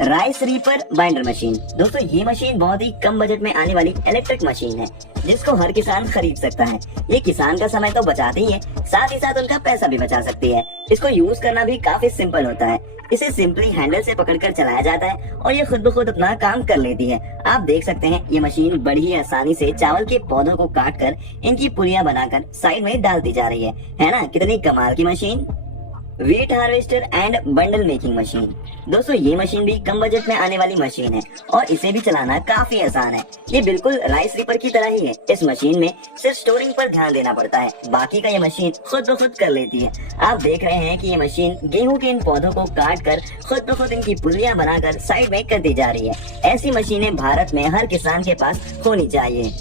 Rice reaper binder machine. दोस्तों ये machine बहुत ही कम बजट में आने वाली इलेक्ट्रिक मशीन है जिसको हर किसान खरीद सकता है। ये किसान का समय तो बचाती ही है, साथ ही साथ उनका पैसा भी बचा सकती है। इसको यूज करना भी काफी सिंपल होता है। इसे सिंपली हैंडल से पकड़कर चलाया जाता है और ये खुद ब खुद अपना काम कर लेती है। आप देख सकते हैं ये मशीन बड़ी ही आसानी से चावल के पौधों को काट कर इनकी पुलियां बनाकर साइड में डालती जा रही है ना? कितनी कमाल की machine. Wheat harvester and bundle making machine. दोस्तों ये मशीन भी कम बजट में आने वाली मशीन है और इसे भी चलाना काफी आसान है। ये बिल्कुल राइस रीपर की तरह ही है। इस मशीन में सिर्फ स्टोरिंग पर ध्यान देना पड़ता है, बाकी का ये मशीन खुद ब खुद कर लेती है। आप देख रहे हैं कि ये मशीन गेहूं के इन पौधों को काट कर खुद ब खुद इनकी पुलियां बनाकर साइड में कर दी जा रही है। ऐसी मशीनें भारत में हर किसान के पास होनी चाहिए।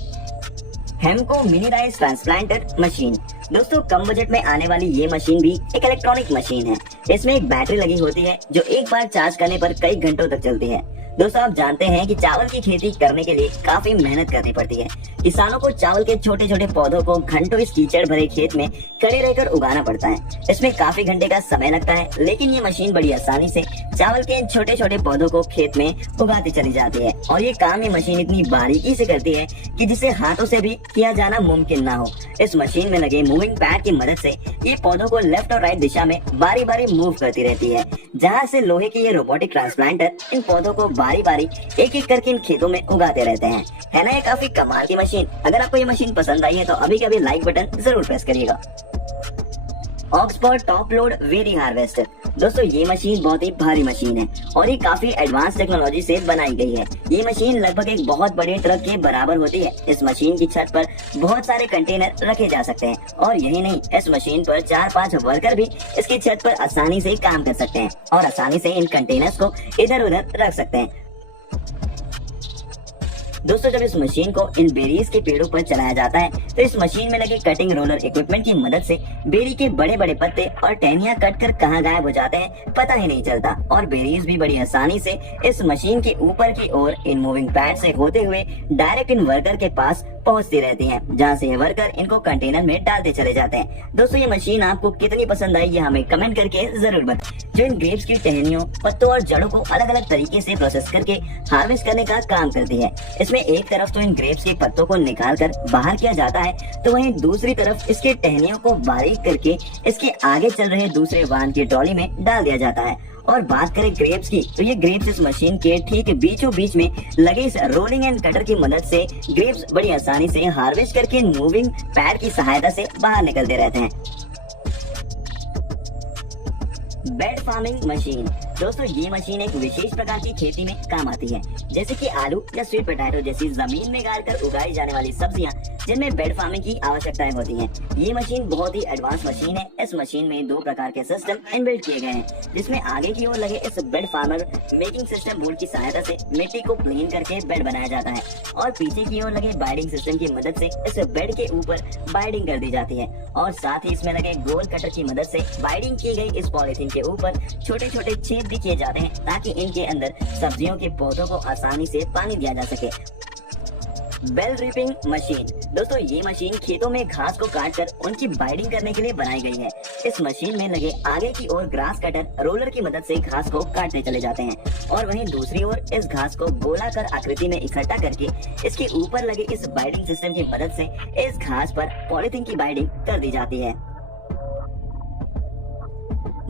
हेमको मिनी राइस ट्रांसप्लांटर मशीन। दोस्तों कम बजट में आने वाली ये मशीन भी एक इलेक्ट्रॉनिक मशीन है। इसमें एक बैटरी लगी होती है जो एक बार चार्ज करने पर कई घंटों तक चलती है। दोस्तों आप जानते हैं कि चावल की खेती करने के लिए काफी मेहनत करनी पड़ती है। किसानों को चावल के छोटे छोटे पौधों को घंटों इस कीचड़ भरे खेत में खड़े रहकर उगाना पड़ता है। इसमें काफी घंटे का समय लगता है, लेकिन ये मशीन बड़ी आसानी से चावल के इन छोटे छोटे पौधों को खेत में उगाती चली जाती है। और ये काम ये मशीन इतनी बारीकी से करती है कि जिसे हाथों से भी किया जाना मुमकिन ना हो। इस मशीन में लगे मूविंग पैड की मदद से ये पौधों को लेफ्ट और राइट दिशा में बारी बारी मूव करती रहती है। जहाँ से लोहे के ये रोबोटिक ट्रांसप्लांटर इन पौधों को बारी बारी एक एक करके इन खेतों में उगाते रहते हैं। है ना ये काफी कमाल की मशीन। अगर आपको ये मशीन पसंद आई है तो अभी कभी लाइक बटन जरूर प्रेस करिएगा। Oxford top load very harvester. दोस्तों ये मशीन बहुत ही भारी मशीन है और ये काफी एडवांस टेक्नोलॉजी से बनाई गई है। ये मशीन लगभग एक बहुत बड़े ट्रक के बराबर होती है। इस मशीन की छत पर बहुत सारे कंटेनर रखे जा सकते हैं और यही नहीं, इस मशीन पर 4-5 वर्कर भी इसकी छत पर आसानी से काम कर सकते हैं और आसानी से इन कंटेनर्स को इधर उधर रख सकते हैं। दोस्तों जब इस मशीन को इन बेरीज के पेड़ों पर चलाया जाता है तो इस मशीन में लगे कटिंग रोलर इक्विपमेंट की मदद से बेरी के बड़े बड़े पत्ते और टहनियां कट कर कहाँ गायब हो जाते हैं पता ही नहीं चलता। और बेरीज भी बड़ी आसानी से इस मशीन के ऊपर की ओर इन मूविंग पैड से होते हुए डायरेक्ट इन वर्कर के पास पहुंचती रहती हैं, जहां से ये वर्कर इनको कंटेनर में डालते चले जाते हैं। दोस्तों ये मशीन आपको कितनी पसंद आई ये हमें कमेंट करके जरूर बताएं। जो इन ग्रेप्स की टहनियों, पत्तों और जड़ों को अलग अलग तरीके से प्रोसेस करके हार्वेस्ट करने का काम करती है। इसमें एक तरफ तो इन ग्रेप्स के पत्तों को निकाल कर बाहर किया जाता है, तो वहीं दूसरी तरफ इसके टहनियों को बारीक करके इसके आगे चल रहे दूसरे वाहन की ट्रॉली में डाल दिया जाता है। और बात करें ग्रेप्स की, तो ये ग्रेप्स इस मशीन के ठीक बीचों बीच में लगे इस रोलिंग एंड कटर की मदद से ग्रेप्स बड़ी आसानी से हार्वेस्ट करके मूविंग पैड की सहायता से बाहर निकलते रहते हैं। Bed farming machine. दोस्तों ये मशीन एक विशेष प्रकार की खेती में काम आती है, जैसे कि आलू या स्वीट पोटैटो जैसी जमीन में गाड़कर उगाई जाने वाली सब्जियां जिनमें बेड फार्मिंग की आवश्यकताएं होती हैं। ये मशीन बहुत ही एडवांस मशीन है। इस मशीन में 2 प्रकार के सिस्टम इनबिल्ट किए गए हैं, जिसमें आगे की ओर लगे इस bed farmer making system board की सहायता से मिट्टी को प्लेन करके बेड बनाया जाता है और पीछे की ओर लगे बाइडिंग सिस्टम की मदद से इस बेड के ऊपर बाइडिंग कर दी जाती है। और साथ ही इसमें लगे गोल कटर की मदद से बाइडिंग की गई इस पॉलिथीन के ऊपर छोटे छोटे छेद भी किए जाते हैं, ताकि इनके अंदर सब्जियों के पौधों को आसानी से पानी दिया जा सके। Bale wrapping machine. दोस्तों ये मशीन खेतों में घास को काटकर उनकी बाइडिंग करने के लिए बनाई गई है। इस मशीन में लगे आगे की ओर ग्रास कटर रोलर की मदद से घास को काटते चले जाते हैं और वहीं दूसरी ओर इस घास को गोलाकार आकृति में इकट्ठा करके इसके ऊपर लगे इस बाइडिंग सिस्टम की मदद से इस घास पर पॉलिथीन की बाइडिंग कर दी जाती है।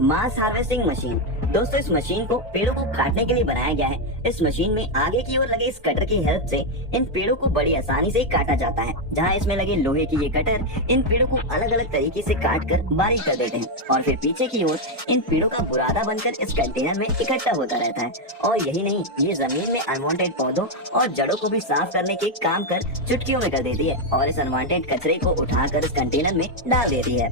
मास हार्वेस्टिंग मशीन। दोस्तों इस मशीन को पेड़ों को काटने के लिए बनाया गया है। इस मशीन में आगे की ओर लगे इस कटर की हेल्प से इन पेड़ों को बड़ी आसानी से काटा जाता है, जहां इसमें लगे लोहे की ये कटर इन पेड़ों को अलग अलग तरीके से काट कर बारीक कर देते हैं और फिर पीछे की ओर इन पेड़ों का बुरादा बनकर इस कंटेनर में इकट्ठा होता रहता है। और यही नहीं, ये जमीन में अनवांटेड पौधों और जड़ों को भी साफ करने के काम कर चुटकियों में कर देती है और इस अनवांटेड कचरे को उठाकर इस कंटेनर में डाल देती है।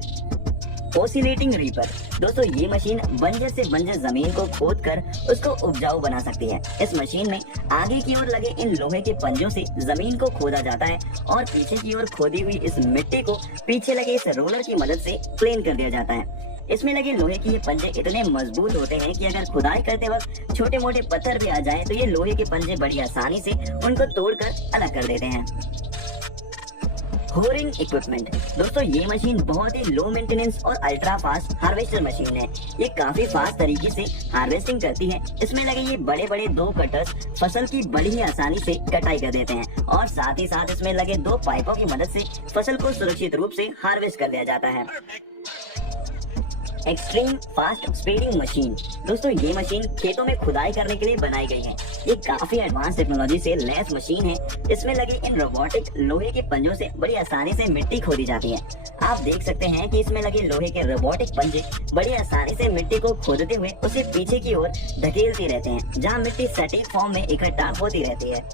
Oscillating reaper. दोस्तों ये मशीन बंजर से बंजर जमीन को खोद कर उसको उपजाऊ बना सकती है। इस मशीन में आगे की ओर लगे इन लोहे के पंजों से जमीन को खोदा जाता है और पीछे की ओर खोदी हुई इस मिट्टी को पीछे लगे इस रोलर की मदद से प्लेन कर दिया जाता है। इसमें लगे लोहे के ये पंजे इतने मजबूत होते हैं कि अगर खुदाई करते वक्त छोटे मोटे पत्थर भी आ जाए तो ये लोहे के पंजे बड़ी आसानी से उनको तोड़कर अलग कर देते हैं। होरिंग इक्विपमेंट। दोस्तों ये मशीन बहुत ही लो मेंटेनेंस और अल्ट्रा फास्ट हार्वेस्टर मशीन है। ये काफी फास्ट तरीके से हार्वेस्टिंग करती है। इसमें लगे ये बड़े बड़े 2 कटर्स फसल की बड़ी ही आसानी से कटाई कर देते हैं और साथ ही साथ इसमें लगे 2 पाइपों की मदद से फसल को सुरक्षित रूप से हार्वेस्ट कर लिया जाता है। Extreme fast स्पेडिंग machine. दोस्तों ये मशीन खेतों में खुदाई करने के लिए बनाई गई है। ये काफी एडवांस टेक्नोलॉजी से लैस मशीन है। इसमें लगे इन रोबोटिक लोहे के पंजों से बड़ी आसानी से मिट्टी खोदी जाती है। आप देख सकते हैं कि इसमें लगे लोहे के रोबोटिक पंजे बड़ी आसानी से मिट्टी को खोदते हुए उसे पीछे की ओर धकेलते रहते हैं, जहाँ मिट्टी सटीक फॉर्म में इकट्ठा होती रहती है।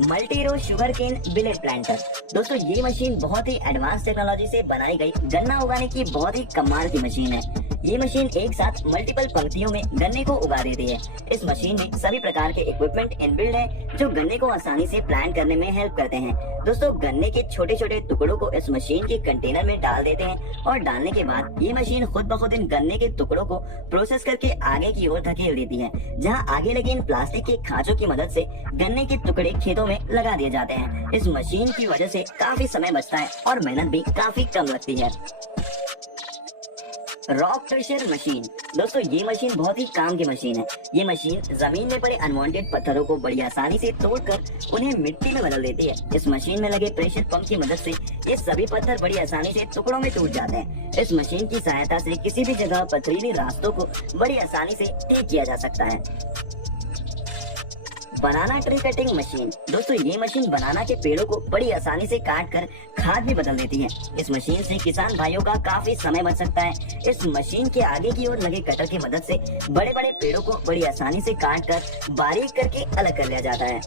मल्टीरो शुगर केन बिलेट प्लांटर। दोस्तों ये मशीन बहुत ही एडवांस टेक्नोलॉजी से बनाई गई गन्ना उगाने की बहुत ही कमाल की मशीन है। ये मशीन एक साथ मल्टीपल पंक्तियों में गन्ने को उगा देती है। इस मशीन में सभी प्रकार के इक्विपमेंट इनबिल्ड है जो गन्ने को आसानी से प्लान करने में हेल्प करते हैं। दोस्तों गन्ने के छोटे छोटे टुकड़ों को इस मशीन के कंटेनर में डाल देते हैं और डालने के बाद ये मशीन खुद ब खुद इन गन्ने के टुकड़ों को प्रोसेस करके आगे की ओर धकेल देती है, जहाँ आगे लगे इन प्लास्टिक के खांचों की मदद से गन्ने के टुकड़े खेतों में लगा दिए जाते हैं। इस मशीन की वजह से काफी समय बचता है और मेहनत भी काफी कम लगती है। Rock crusher machine. दोस्तों ये मशीन बहुत ही काम की मशीन है। ये मशीन जमीन में पड़े अनवांटेड पत्थरों को बड़ी आसानी से तोड़कर उन्हें मिट्टी में बदल देती है। इस मशीन में लगे प्रेशर पंप की मदद से ये सभी पत्थर बड़ी आसानी से टुकड़ों में टूट जाते हैं। इस मशीन की सहायता से किसी भी जगह पथरीले रास्तों को बड़ी आसानी से ठीक किया जा सकता है। बनाना ट्री कटिंग मशीन। दोस्तों ये मशीन बनाना के पेड़ों को बड़ी आसानी से काट कर खाद में बदल देती है। इस मशीन से किसान भाइयों का काफी समय बच सकता है। इस मशीन के आगे की ओर लगे कटर की मदद से बड़े बड़े पेड़ों को बड़ी आसानी से काट कर बारीक करके अलग कर लिया जाता है।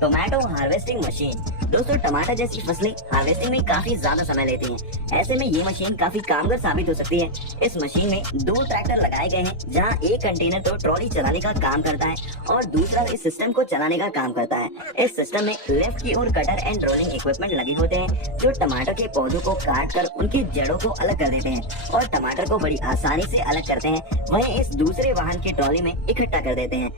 Tomato harvesting machine. दोस्तों टमाटर जैसी फसलें हार्वेस्टिंग में काफी ज्यादा समय लेती हैं। ऐसे में ये मशीन काफी कामगार साबित हो सकती है। इस मशीन में 2 ट्रैक्टर लगाए गए हैं, जहां एक कंटेनर तो ट्रॉली चलाने का काम करता है और दूसरा इस सिस्टम को चलाने का काम करता है। इस सिस्टम में लेफ्ट की ओर कटर एंड रोलिंग इक्विपमेंट लगे होते हैं जो टमाटर के पौधों को काट कर उनकी जड़ों को अलग कर देते हैं और टमाटर को बड़ी आसानी से अलग करते हैं। वहीं इस दूसरे वाहन की ट्रॉली में इकट्ठा कर देते हैं।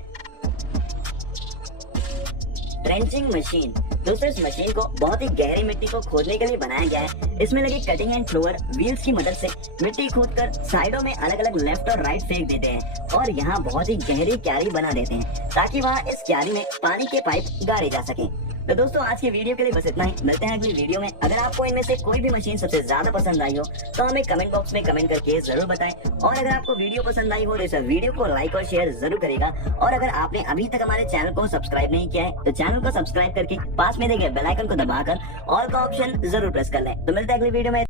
Trenching machine. दोस्तों इस मशीन को बहुत ही गहरी मिट्टी को खोदने के लिए बनाया गया है। इसमें लगे कटिंग एंड फ्लोअर व्हील्स की मदद से मिट्टी खोदकर साइडों में अलग अलग लेफ्ट और राइट फेंक देते हैं और यहाँ बहुत ही गहरी क्यारी बना देते हैं ताकि वहाँ इस क्यारी में पानी के पाइप गाड़े जा सके। तो दोस्तों आज की वीडियो के लिए बस इतना ही। मिलते हैं अगली वीडियो में। अगर आपको इनमें से कोई भी मशीन सबसे ज्यादा पसंद आई हो तो हमें कमेंट बॉक्स में कमेंट करके जरूर बताएं और अगर आपको वीडियो पसंद आई हो तो इस वीडियो को लाइक और शेयर जरूर करेगा और अगर आपने अभी तक हमारे चैनल को सब्सक्राइब नहीं किया है तो चैनल को सब्सक्राइब करके पास में देखे बेल आइकन को दबाकर ऑल का ऑप्शन जरूर प्रेस कर लें। तो मिलते हैं अगली वीडियो में।